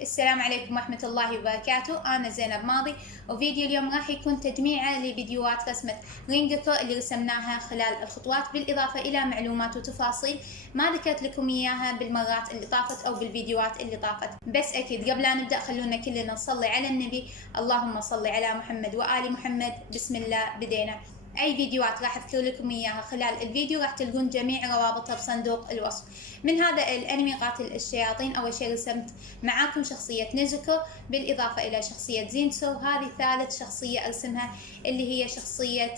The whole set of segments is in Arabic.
السلام عليكم ورحمة الله وبركاته. أنا زينب ماضي، وفيديو اليوم راح يكون تجميعة لفيديوهات رسمة رينغوكو اللي رسمناها خلال الخطوات، بالإضافة إلى معلومات وتفاصيل ما ذكرت لكم إياها بالمرات اللي طافت أو بالفيديوهات اللي طافت. بس أكيد قبل لا نبدأ خلونا كلنا نصلي على النبي، اللهم صل على محمد وآل محمد. بسم الله بدينا. أي فيديوهات راح أذكر لكم إياها خلال الفيديو راح تلقون جميع روابطها بصندوق الوصف. من هذا الانمي قاتل الشياطين، أول شيء رسمت معاكم شخصية نيزوكو بالإضافة إلى شخصية زينسو، هذه ثالث شخصية أرسمها اللي هي شخصية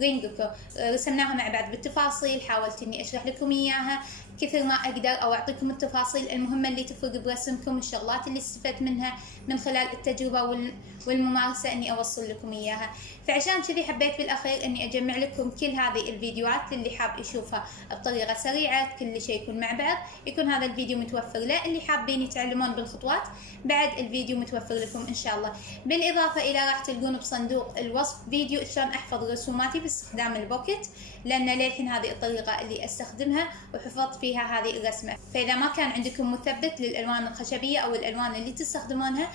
رينغوكو. رسمناها مع بعض بالتفاصيل، حاولت إني أشرح لكم إياها كثر ما أقدر أو أعطيكم التفاصيل المهمة اللي تفرق برسمكم، الشغلات اللي استفدت منها من خلال التجربة والممارسة إني أوصل لكم إياها. فعشان كذي حبيت بالأخير إني أجمع لكم كل هذه الفيديوهات اللي حاب يشوفها بطريقة سريعة، كل شيء يكون مع بعض، يكون هذا الفيديو متوفر له. اللي حابين يتعلمون بالخطوات بعد الفيديو متوفر لكم إن شاء الله. بالإضافة إلى راح تلقون بصندوق الوصف فيديو شلون أحفظ رسوماتي باستخدام البوكت، لأن للحين هذه الطريقة اللي أستخدمها وحفظت فيها هذه الرسمة. فإذا ما كان عندكم مثبت للألوان الخشبية أو الألوان اللي تستخدمونها،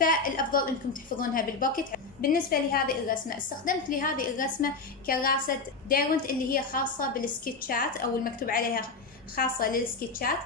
فالأفضل أنكم تحفظونها بالبوكت. بالنسبة لهذه الرسمة استخدمت لهذه الرسمة كراسة ديرونت اللي هي خاصة بالسكتشات أو المكتوب عليها خاصة للسكتشات،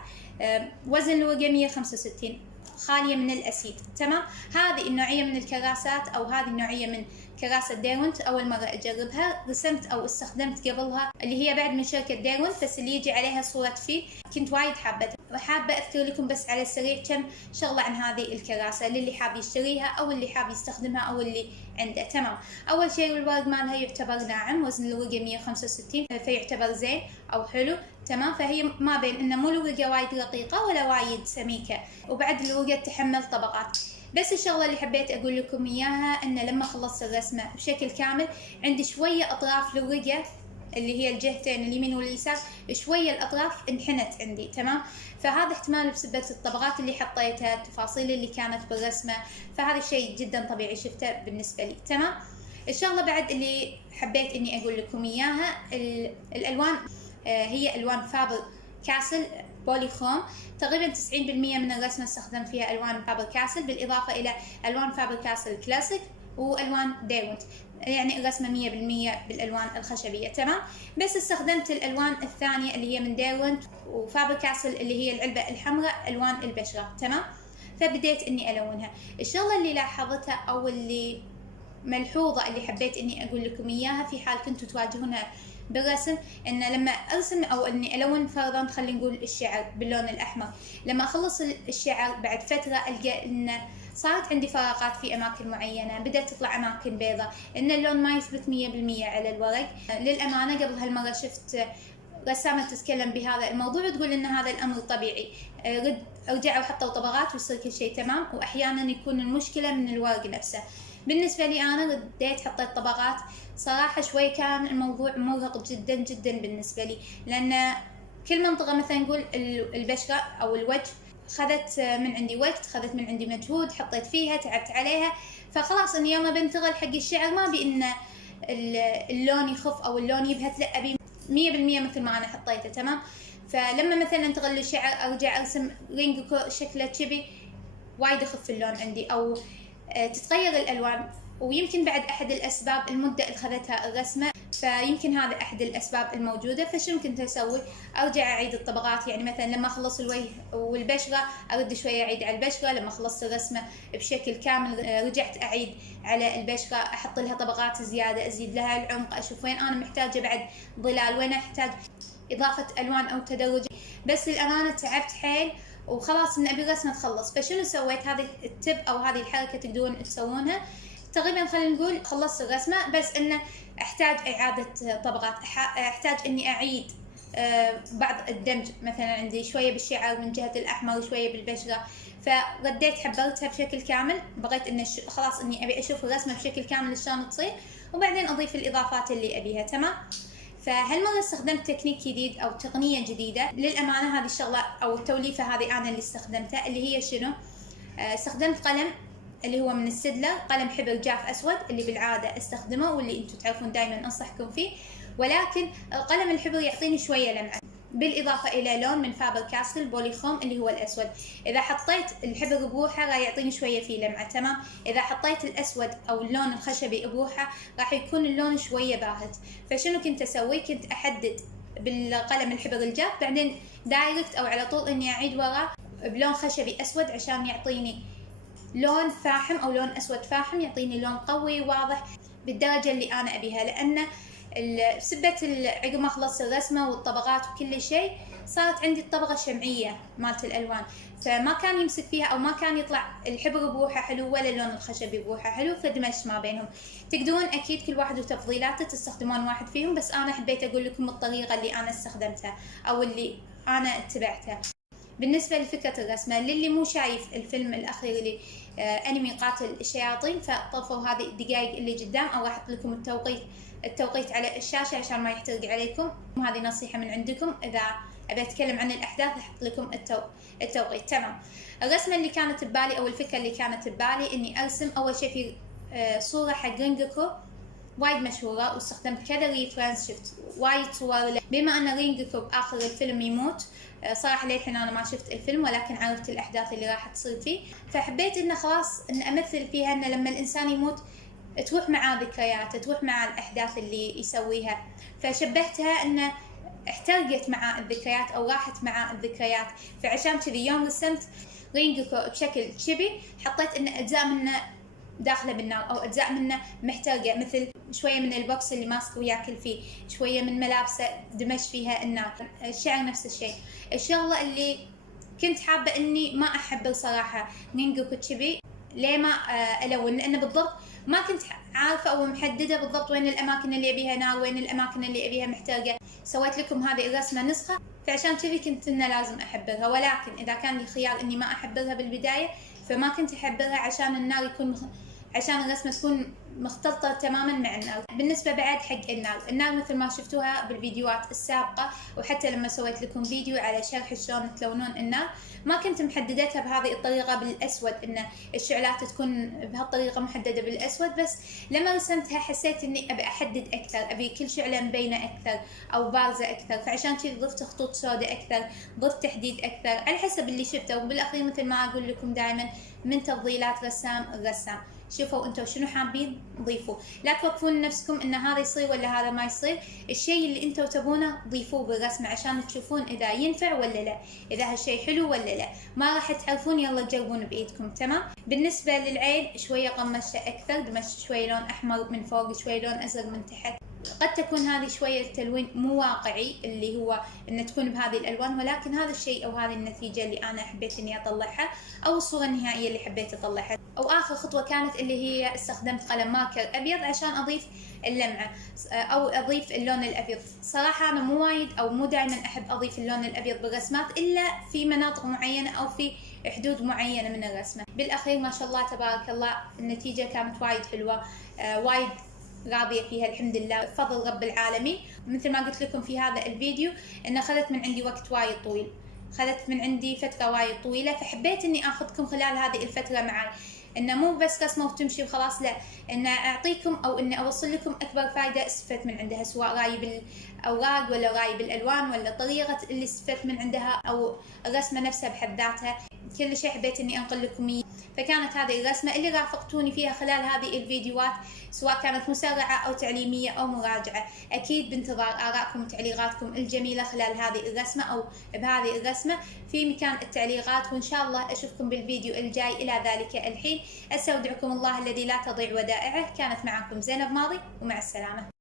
وزن الورقة 165، خالية من الأسيد. تمام، هذه النوعية من الكراسات أو هذه النوعية من كراسة ديرونت أول مرة أجربها. رسمت أو استخدمت قبلها اللي هي بعد من شركة ديرونت، بس اللي يجي عليها صورة فيل، كنت وايد حابتها. وحابة أذكر لكم بس على السريع كم شغلة عن هذه الكراسة للي حاب يشتريها أو اللي حاب يستخدمها أو اللي عنده. تمام، أول شيء الورق مالها يعتبر ناعم، وزن الورقة 165، فيعتبر زين أو حلو. تمام، فهي ما بين إنه مو الورقة وايد رقيقة ولا وايد سميكة، وبعد الورقة تحمل طبقات. بس الشغلة اللي حبيت أقول لكم إياها إن لما خلصت الرسمة بشكل كامل عندي شوية أطراف الورقة اللي هي الجهتين اليمين واليسار، شوية الأطراف انحنت عندي. تمام، فهذا احتمال بسبب الطبقات اللي حطيتها، التفاصيل اللي كانت بالرسمة، فهذا شيء جدا طبيعي شفته بالنسبة لي. تمام، الشغلة بعد اللي حبيت إني أقول لكم إياها الألوان، هي ألوان فابير كاستل بوليخروم. تقريبا 90% من الرسمة استخدمت فيها ألوان فابير كاستل، بالإضافة إلى ألوان فابير كاستل كلاسيك وألوان ديرونت، يعني الرسمة 100% بالألوان الخشبية. تمام، بس استخدمت الألوان الثانية اللي هي من ديرونت وفابير كاستل اللي هي العلبة الحمراء، ألوان البشرة. تمام، فبديت إني ألونها. الشغلة اللي لاحظتها أو اللي ملحوظة اللي حبيت إني أقول لكم إياها في حال كنتوا تواجهونها بالرسم، إن لما أرسم أو إني ألون فرضاً خلينا نقول الشعر باللون الأحمر، لما أخلص الشعر بعد فترة ألقى إن صارت عندي فراغات في أماكن معينة، بدأت تطلع أماكن بيضاء، إن اللون ما يثبت 100% على الورق. للأمانة قبل هالمرة شفت رسامة تتكلم بهذا الموضوع وتقول إن هذا الأمر طبيعي، رجعوا حطوا طبقات ويصير كل شيء تمام، وأحياناً يكون المشكلة من الورق نفسه. بالنسبة لي أنا رديت حطيت طبقات، صراحة شوي كان الموضوع مرهق جدا جدا بالنسبة لي، لأن كل منطقة مثلا نقول البشرة أو الوجه خذت من عندي وقت، خذت من عندي مجهود، حطيت فيها تعبت عليها، فخلاص إني يوم بنتقل حق الشعر ما أبي إن اللون يخف أو اللون يبهت، لا أبي 100% مثل ما أنا حطيته. تمام، فلما مثلا انتقل للشعر أرجع أرسم رينغوكو شكله كذي وايد يخف اللون عندي أو تتغير الألوان. ويمكن بعد أحد الأسباب المدة اللي خذتها الرسمة، فيمكن هذا أحد الأسباب الموجودة. فشو كنت أسوي؟ أرجع أعيد الطبقات، يعني مثلا لما أخلص الوجه والبشرة أرد شوية أعيد على البشرة، لما خلصت الرسمة بشكل كامل رجعت أعيد على البشرة، أحط لها طبقات زيادة، أزيد لها العمق، أشوف وين أنا محتاجة بعد ظلال، وين أحتاج إضافة ألوان أو تدرج. بس للأمانة تعبت حيل وخلاص إن أبي الرسمة تخلص. فشنو سويت؟ هذه التب أو هذه الحركة تقدرون تسوونها. تقريبا خلينا نقول خلصت الرسمة، بس إنه أحتاج إعادة طبقات، أحتاج إني أعيد بعض الدمج، مثلا عندي شوية بالشعر من جهة الأحمر وشوية بالبشرة، فرديت حبرتها بشكل كامل. بغيت إن خلاص إني أبي أشوف الرسمة بشكل كامل شلون تصير، وبعدين أضيف الإضافات اللي أبيها. تمام، فهالمرة استخدمت تكنيك جديد أو تقنية جديدة. للأمانة هذه الشغلة أو التوليفة هذه أنا اللي استخدمتها، اللي هي شنو؟ استخدمت قلم اللي هو من السدلة، قلم حبر جاف أسود اللي بالعادة استخدمه واللي انتم تعرفون دائما أنصحكم فيه، ولكن القلم الحبر يعطيني شوية لمعة. بالإضافة إلى لون من فابير كاستل بوليخروم اللي هو الأسود. إذا حطيت الحبر بروحه راح يعطيني شوية فيه لمعة، تمام. إذا حطيت الأسود أو اللون الخشبي بروحه راح يكون اللون شوية باهت. فشنو كنت أسوي؟ كنت أحدد بالقلم الحبر الجاف، بعدين دايركت أو على طول إني أعيد وراه بلون خشبي أسود عشان يعطيني لون فاحم أو لون أسود فاحم، يعطيني لون قوي واضح بالدرجة اللي أنا أبيها. لأن بسبة عقب ما خلصت الرسمة والطبقات وكل شيء صارت عندي الطبقة الشمعية مالت الألوان، فما كان يمسك فيها أو ما كان يطلع الحبر بروحه حلو ولا اللون الخشبي بروحه حلو، فدمجت ما بينهم. تقدرون أكيد كل واحد وتفضيلاته تستخدمون واحد فيهم، بس أنا حبيت أقول لكم الطريقة اللي أنا استخدمتها أو اللي أنا اتبعتها. بالنسبة لفكرة الرسمة، للي مو شايف الفيلم الأخير اللي انمي قاتل الشياطين، فطفوا هذه الدقائق اللي قدام او راح احط لكم التوقيت على الشاشة عشان ما يحترق عليكم. وهذه نصيحة من عندكم، اذا ابي اتكلم عن الاحداث احط لكم التوقيت. تمام. الرسمة اللي كانت ببالي او الفكرة اللي كانت ببالي اني ارسم اول شيء في صورة حق رينغوكو وايد مشهورة، واستخدمت كذا ريفرنس، شفت وايد صور. بما ان رينغوكو باخر الفيلم يموت، صراحة للحين أنا ما شفت الفيلم ولكن عرفت الأحداث اللي راح تصير فيه، فحبيت إنه خلاص إن أمثل فيها إنه لما الإنسان يموت تروح معاه ذكرياته، تروح مع الأحداث اللي يسويها. فشبهتها إنه احترقت مع الذكريات أو راحت مع الذكريات. فعشان كذي يوم رسمت رينغوكو بشكل شبي حطيت إن أجزاء منه داخله بالنار او اجزاء منه محترقه، مثل شويه من البوكس اللي ماسك وياكل فيه، شويه من ملابسه دمج فيها النار. الشعر نفس الشيء. الشغله اللي كنت حابه اني ما احب صراحه رينغوكو تشيبي، ليه ما الون؟ لانه بالضبط ما كنت عارفه او محدده بالضبط وين الاماكن اللي ابيها نار وين الاماكن اللي ابيها محترقه. سويت لكم هذه الرسمه نسخه، فعشان كذي كنت انه لازم احبرها. ولكن اذا كان لي خيار اني ما احبرها بالبدايه فما كنت احبرها عشان النار عشان الرسمة تكون مختلطة تماما مع النار. بالنسبة بعد حق النار مثل ما شفتوها بالفيديوهات السابقة، وحتى لما سويت لكم فيديو على شرح شلون تلونون النار ما كنت محددتها بهذه الطريقة بالأسود، إن الشعلات تكون بهالطريقة محددة بالأسود. بس لما رسمتها حسيت إني أبي أحدد أكثر، أبي كل شعلة مبينة أكثر أو بارزة أكثر، فعشان كذا ضفت خطوط سوداء أكثر، ضفت تحديد أكثر على حسب اللي شفته. وبالأخير مثل ما أقول لكم دائما من تفضيلات الرسام، شوفوا انتم شنو حابين ضيفوا، لا توقفون نفسكم ان هذا يصير ولا هذا ما يصير. الشيء اللي انتم تبونه ضيفوه بالرسمه عشان تشوفون اذا ينفع ولا لا، اذا هالشيء حلو ولا لا. ما راح تعرفون يلا تجربون بايدكم. تمام. بالنسبه للعين شويه قمشته اكثر، دمجت شويه لون احمر من فوق، شويه لون ازرق من تحت. قد تكون هذه شوية تلوين مو واقعي اللي هو ان تكون بهذه الالوان، ولكن هذا الشيء او هذه النتيجة اللي انا حبيت اني اطلعها، او الصورة النهائية اللي حبيت اطلعها. او اخر خطوة كانت اللي هي استخدمت قلم ماركر ابيض عشان اضيف اللمعة او اضيف اللون الابيض. صراحة انا مو وايد او مو دائما احب اضيف اللون الابيض بالرسمات الا في مناطق معينة او في حدود معينة من الرسمة. بالاخير ما شاء الله تبارك الله النتيجة كانت وايد حلوة، وايد راضية فيها الحمد لله بفضل رب العالمين. مثل ما قلت لكم في هذا الفيديو ان اخذت من عندي وقت وايد طويل، اخذت من عندي فترة وايد طويلة، فحبيت اني اخذكم خلال هذه الفترة معي، انه مو بس رسمة وتمشي وخلاص، لا، ان اعطيكم او اني اوصل لكم اكبر فائدة استفدت من عندها، سواء رأيي بالاوراق ولا رأيي بالالوان ولا طريقة اللي استفدت من عندها او الرسمة نفسها بحد ذاتها. كل شيء حبيت اني انقل لكم اياه. فكانت هذه الرسمة اللي رافقتوني فيها خلال هذه الفيديوهات، سواء كانت مسرعة أو تعليمية أو مراجعة. أكيد بانتظار آرائكم وتعليقاتكم الجميلة خلال هذه الرسمة أو بهذه الرسمة في مكان التعليقات. وإن شاء الله أشوفكم بالفيديو الجاي. إلى ذلك الحين أستودعكم الله الذي لا تضيع ودائعه. كانت معكم زينب ماضي، ومع السلامة.